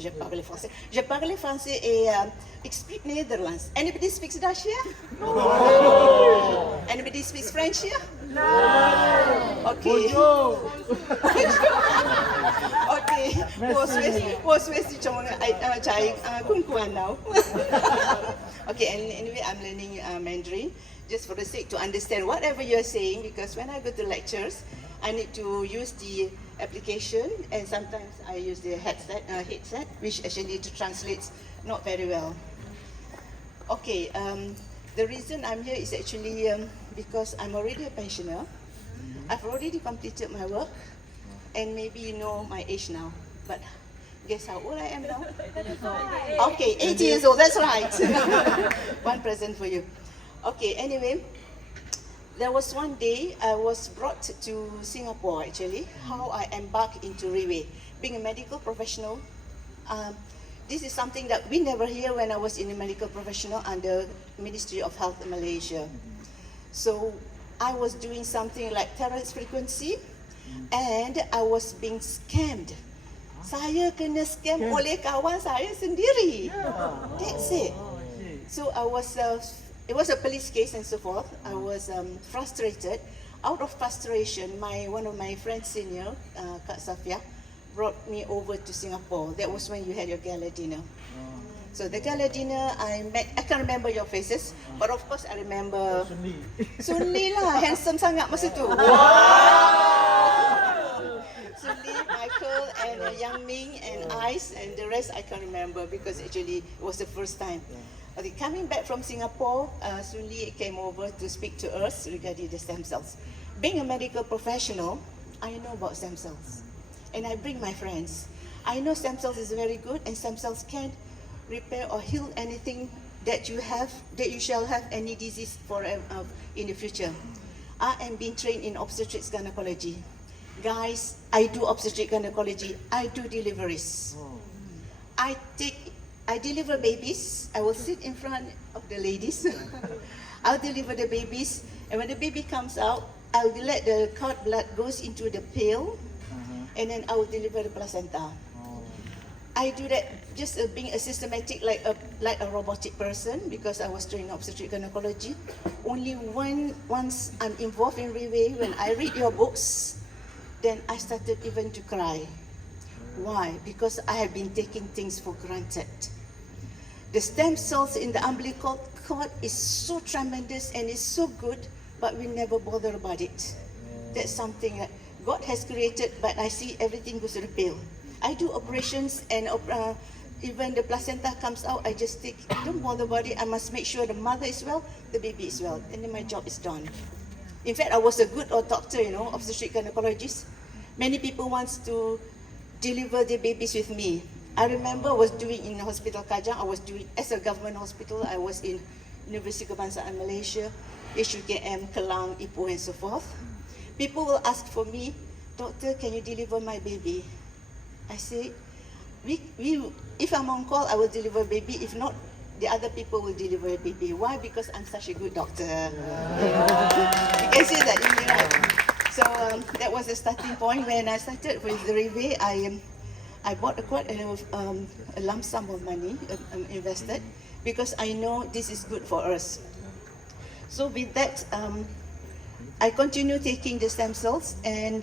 je parle français. Je parle français et ik spreek Nederlands. Anybody speaks Dutch here? No. Anybody speaks French here? No. Okay. Okay. 我学习中文，在公馆 now. Okay, and anyway, I'm learning Mandarin just for the sake to understand whatever you're saying, because when I go to lectures, I need to use the application, and sometimes I use the headset, which actually to translate not very well. Okay, the reason I'm here is actually because I'm already a pensioner. I've already completed my work, and maybe you know my age now, but guess how old I am now? Okay, 80 years old, that's right. One present for you. Okay, anyway, there was one day I was brought to Singapore actually, how I embarked into railway. Being a medical professional, this is something that we never hear when I was in a medical professional under Ministry of Health in Malaysia. So I was doing something like terrorist frequency, and I was being scammed. Saya kena scam oleh kawan saya sendiri. That's it. So I was, it was a police case and so forth. I was frustrated. Out of frustration, one of my friends senior, Kak Safia, brought me over to Singapore. That was when you had your gala dinner. So the gala dinner, I can't remember your faces, but of course I remember Sun Lee lah, handsome sangat masa tu. Sun Lee, Michael, and Yang Ming, and Ice, and the rest I can't remember because actually it was the first time. Okay, coming back from Singapore, Sun Lee came over to speak to us regarding the stem cells. Being a medical professional, I know about stem cells, and I bring my friends. I know stem cells is very good, and stem cells can repair or heal anything that you have, that you shall have any disease in the future. I am being trained in obstetrics gynecology. Guys, I do obstetric gynecology. I do deliveries. I deliver babies. I will sit in front of the ladies. I'll deliver the babies, and when the baby comes out, I'll let the cord blood goes into the pail, and then I will deliver the placenta. I do that just being a systematic, like a robotic person, because I was trained in obstetric gynecology. Only once I'm involved in railway, when I read your books, then I started even to cry. Why? Because I have been taking things for granted. The stem cells in the umbilical cord is so tremendous and it's so good, but we never bother about it. That's something that God has created, but I see everything goes to the pill. I do operations, and even the placenta comes out, I just don't bother about it. I must make sure the mother is well, the baby is well, and then my job is done. In fact, I was a good doctor, obstetric gynecologist. Many people want to deliver their babies with me. I remember I was doing in Hospital Kajang, I was doing as a government hospital, I was in University Kebangsaan Malaysia, HUKM, Kelang, Ipoh, and so forth. People will ask for me, "Doctor, can you deliver my baby?" I say, if I'm on call, I will deliver a baby. If not, the other people will deliver a baby. Why? Because I'm such a good doctor. You can see that in me, right? So that was the starting point. When I started with the railway, I bought quite a lump sum of money invested, because I know this is good for us. So with that, I continue taking the stem cells, and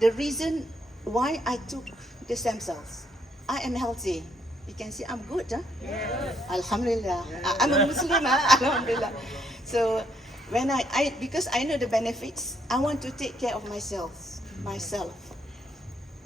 the reason why I took the stem cells, I am healthy. You can see I'm good, huh? Yes. Alhamdulillah. Yes. I'm a Muslim, Alhamdulillah. So when because I know the benefits, I want to take care of myself.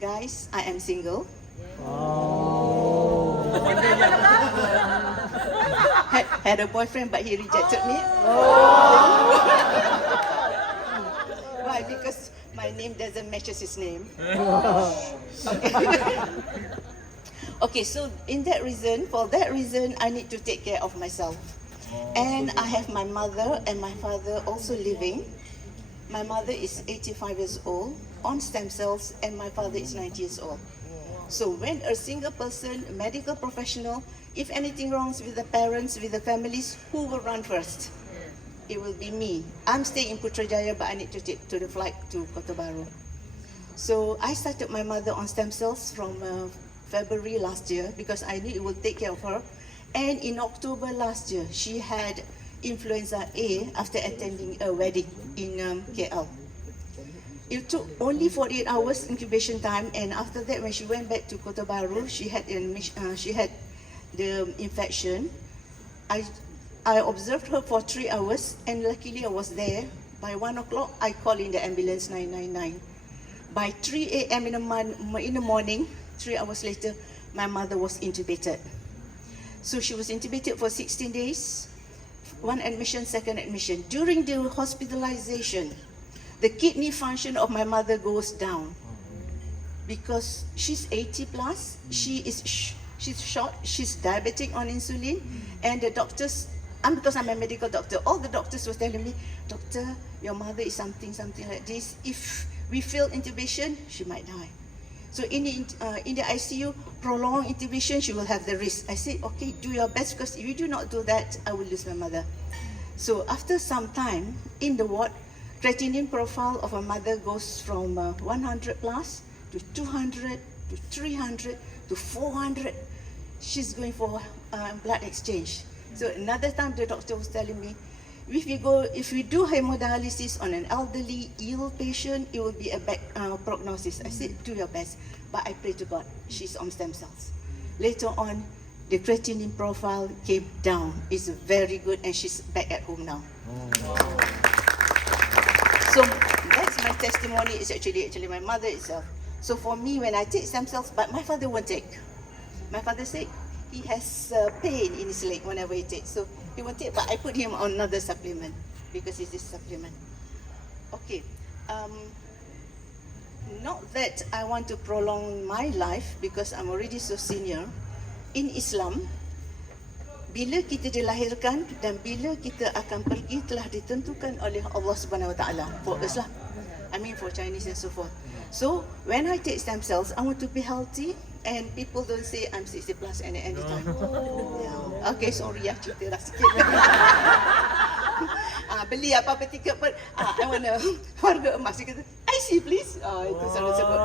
Guys, I am single. Oh. Had a boyfriend, but he rejected me. Oh. Why? Because my name doesn't match his name. Okay, so for that reason, I need to take care of myself. And I have my mother and my father also living. My mother is 85 years old on stem cells, and my father is 90 years old. So when a single person, a medical professional, if anything wrong with the parents, with the families, who will run first? It will be me. I'm staying in Putrajaya, but I need to take the flight to Kota Bharu. So I started my mother on stem cells from February last year because I knew it will take care of her. And in October last year, she had influenza A after attending a wedding in KL. It took only 48 hours incubation time, and after that, when she went back to Kota Baru, she had the infection. I observed her for 3 hours, and luckily I was there. By 1 o'clock, I called in the ambulance 999. By 3 a.m. in the morning, 3 hours later, my mother was intubated. So she was intubated for 16 days, 1 admission, 2nd admission. During the hospitalization, the kidney function of my mother goes down because she's 80 plus, she's short, she's diabetic on insulin, and the doctors, because I'm a medical doctor, all the doctors were telling me, doctor, your mother is something like this. If we fail intubation, she might die. So in the ICU, prolonged intubation, she will have the risk. I said, okay, do your best, because if you do not do that, I will lose my mother. So after some time in the ward, creatinine profile of a mother goes from 100 plus to 200 to 300 to 400. She's going for blood exchange. So another time the doctor was telling me, if we do hemodialysis on an elderly, ill patient, it will be a bad prognosis. I said, do your best. But I pray to God, she's on stem cells. Later on, the creatinine profile came down. It's very good, and she's back at home now. So that's my testimony. It's actually my mother itself. So for me, when I take stem cells, but my father won't take. My father said he has pain in his leg whenever he takes. So he won't take, but I put him on another supplement because it's this supplement. Okay. Not that I want to prolong my life because I'm already so senior. In Islam, bila kita dilahirkan dan bila kita akan pergi telah ditentukan oleh Allah Subhanahu Wa Taala for us lah. I mean for Chinese and so forth. So when I take stem cells, I want to be healthy, and people don't say I'm 60 plus and at any time. Yeah. Okay, sorry ya, cerita dah sikit. Beli apa-apa tiket pun, I want a warga emas. Dia kata, IC please. Itu selalu sebut.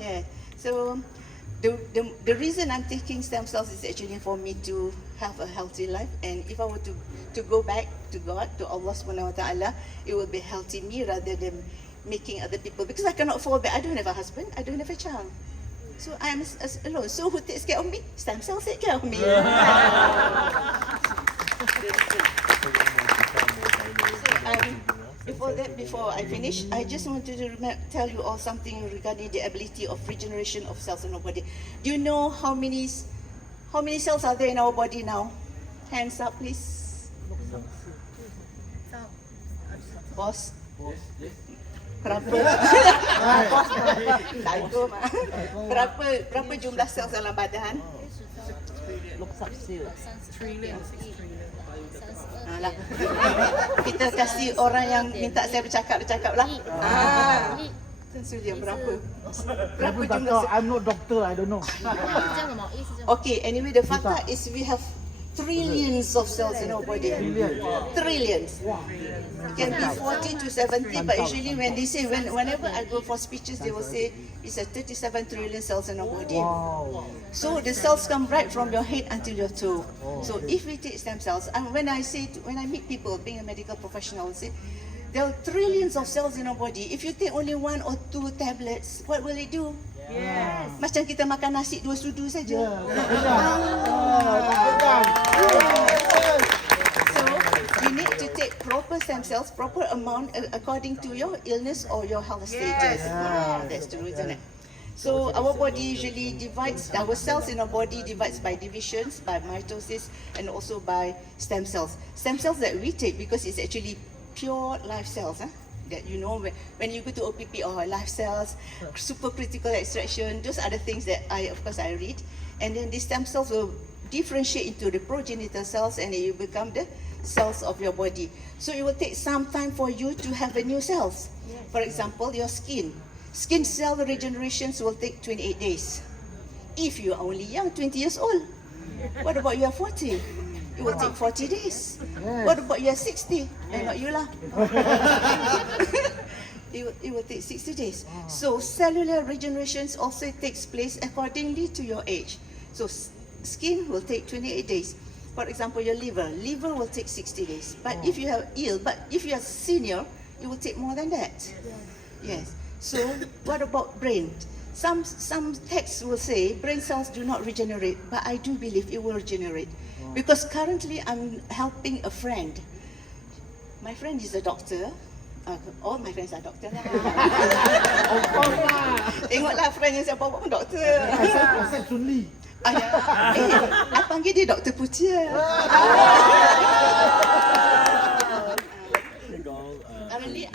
Yeah. So the reason I'm taking stem cells is actually for me to have a healthy life, and if I were to go back to God, to Allah Subhanahu Wa Taala, it will be healthy me rather than making other people, because I cannot fall back. I don't have a husband, I don't have a child, so I am alone. So who takes care of me? Stem cells take care of me. Before I finish, I just wanted to tell you all something regarding the ability of regeneration of cells in our body. Do you know how many cells are there in our body now? Hands up, please. Boss. Berapa? Berapa jumlah sel dalam badan? Trillion. Alah. Kita kasih orang yang minta saya bercakap lah. Sulian berapa? Berapa jumlah sel? I'm not doctor, I don't know. Okay, anyway, the fakta is we have trillions of cells in our body. Trillions. It can be 40 to 70, but usually when they say, whenever I go for speeches, they will say it's a 37 trillion cells in our body. Wow. So the cells come right from your head until your toe. So if we take stem cells, and when I meet people, being a medical professional, I say, there are trillions of cells in our body. If you take only 1 or 2 tablets, what will it do? Yes. Macam kita makan nasi 2 sudu saja. So you need to take proper stem cells, proper amount according to your illness or your health status. That's the reason. So our body usually divides, our cells in our body divides by divisions, by mitosis, and also by stem cells. Stem cells that we take, because it's actually pure life cells. That you know, when you go to OPP or life cells, supercritical extraction, those are the things that I read. And then these stem cells will differentiate into the progenitor cells, and you become the cells of your body. So it will take some time for you to have a new cells. For example, your skin cell regenerations will take 28 days. If you are only young, 20 years old. What about you are 40? It will take 40 days. What about you are 60? Not you lah. it will take 60 days. So cellular regeneration also takes place accordingly to your age. So skin will take 28 days. For example, your liver will take 60 days. But if you are senior, it will take more than that. Yes. So what about brain? Some texts will say brain cells do not regenerate, but I do believe it will regenerate. Because currently I'm helping a friend. My friend is a doctor. All my friends are doctor lah. Of course lah. Tengoklah friend yang saya bawa pun doktor. Except Sun Lee. I panggil dia Dr. Putia. Currently,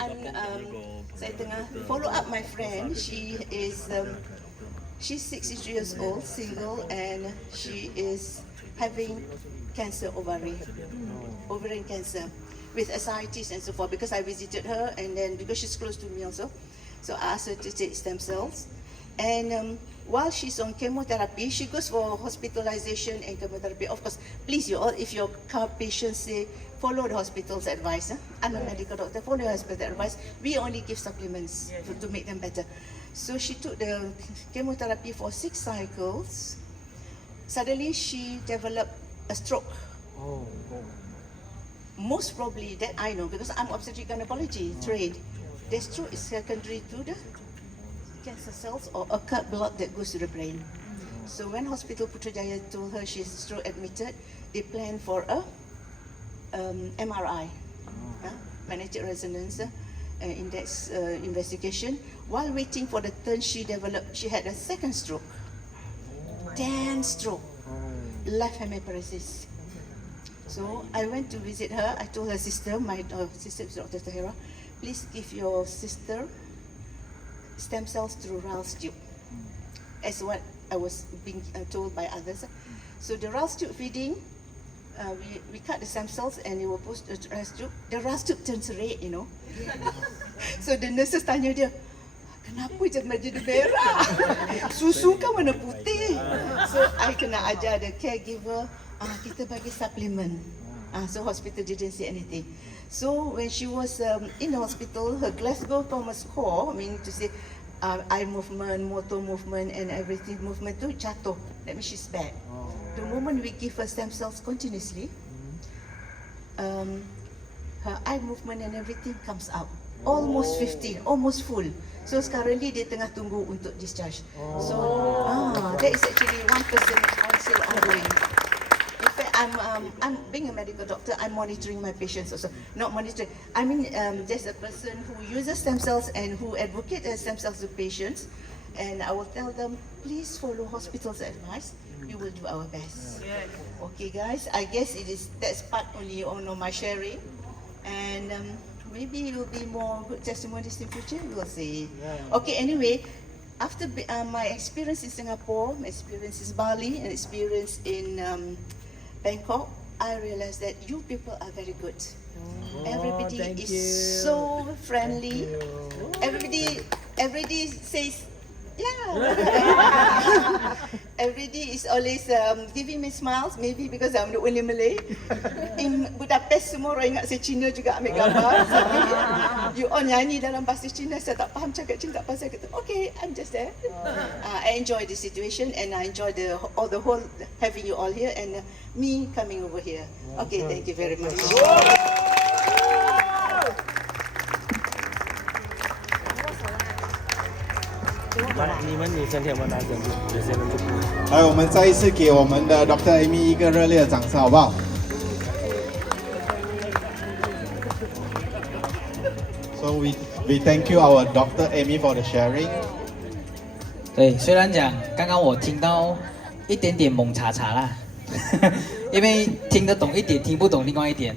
saya tengah follow up my friend. She's 63 years old, single, and she is having cancer ovarian cancer with ascites and so forth. Because I visited her, and then because she's close to me also, so I asked her to take stem cells. And while she's on chemotherapy, she goes for hospitalization and chemotherapy. Of course, please you all, if your patients say, follow the hospital's advice. I'm a medical doctor, follow the hospital advice. We only give supplements to make them better. So she took the chemotherapy for 6 cycles. Suddenly she developed a stroke. Most probably that I know because I'm obstetric gynecology trained. The stroke is secondary to the cancer cells or occult blood that goes to the brain. So when Hospital Putrajaya told her she's stroke admitted, they planned for a MRI, magnetic resonance index investigation. While waiting for the turn, she had a second stroke, 10 stroke, left hemiparesis. So I went to visit her. I told her sister, my sister is Dr. Tahira, please give your sister stem cells through RALS tube, as what I was being told by others. So the RALS tube feeding, we cut the stem cells and it will push the RALS tube. The RALS tube turns red, you know. So the nurses tanya dia, kenapa jadi merah? Susu kan warna putih. So I kena ajar the caregiver, kita bagi supplement. So hospital didn't say anything. So when she was in the hospital, her Glasgow Coma score, meaning to say eye movement, motor movement and everything movement tu jatuh. That means she's bad. The moment we give her stem cells continuously, her eye movement and everything comes out. Almost 50, almost full. So currently dia tengah tunggu untuk discharge. So that is actually 1% still ongoing. In fact, I'm being a medical doctor, I'm monitoring my patients also. Not monitoring, I mean there's a person who uses stem cells and who advocates stem cells to patients, and I will tell them, please follow hospital's advice. We will do our best. Okay guys, I guess that's part only on my sharing, and maybe it will be more good testimonies in future, we'll see. Okay, anyway, after my experience in Singapore, my experience in Bali, and experience in Bangkok, I realized that you people are very good. Everybody is so friendly. Everybody says, yeah. Everybody is always giving me smiles, maybe because I'm the only Malay. In Budapest, semua orang ingat saya Cina juga ambil gambar. You all nyanyi dalam bahasa Cina, saya tak faham cakap Cina, tak faham, saya kata, okay, I'm just there. I enjoy the situation and I enjoy the whole having you all here and me coming over here. Okay, thank you very much. 你们女生天文男生有些人就不。来，我们再一次给我们的 Dr. Amy 一个热烈的掌声，好不好 ？So we thank you our Dr. Amy for the sharing. 对，虽然讲刚刚我听到一点点懵查查啦，因为听得懂一点，听不懂另外一点。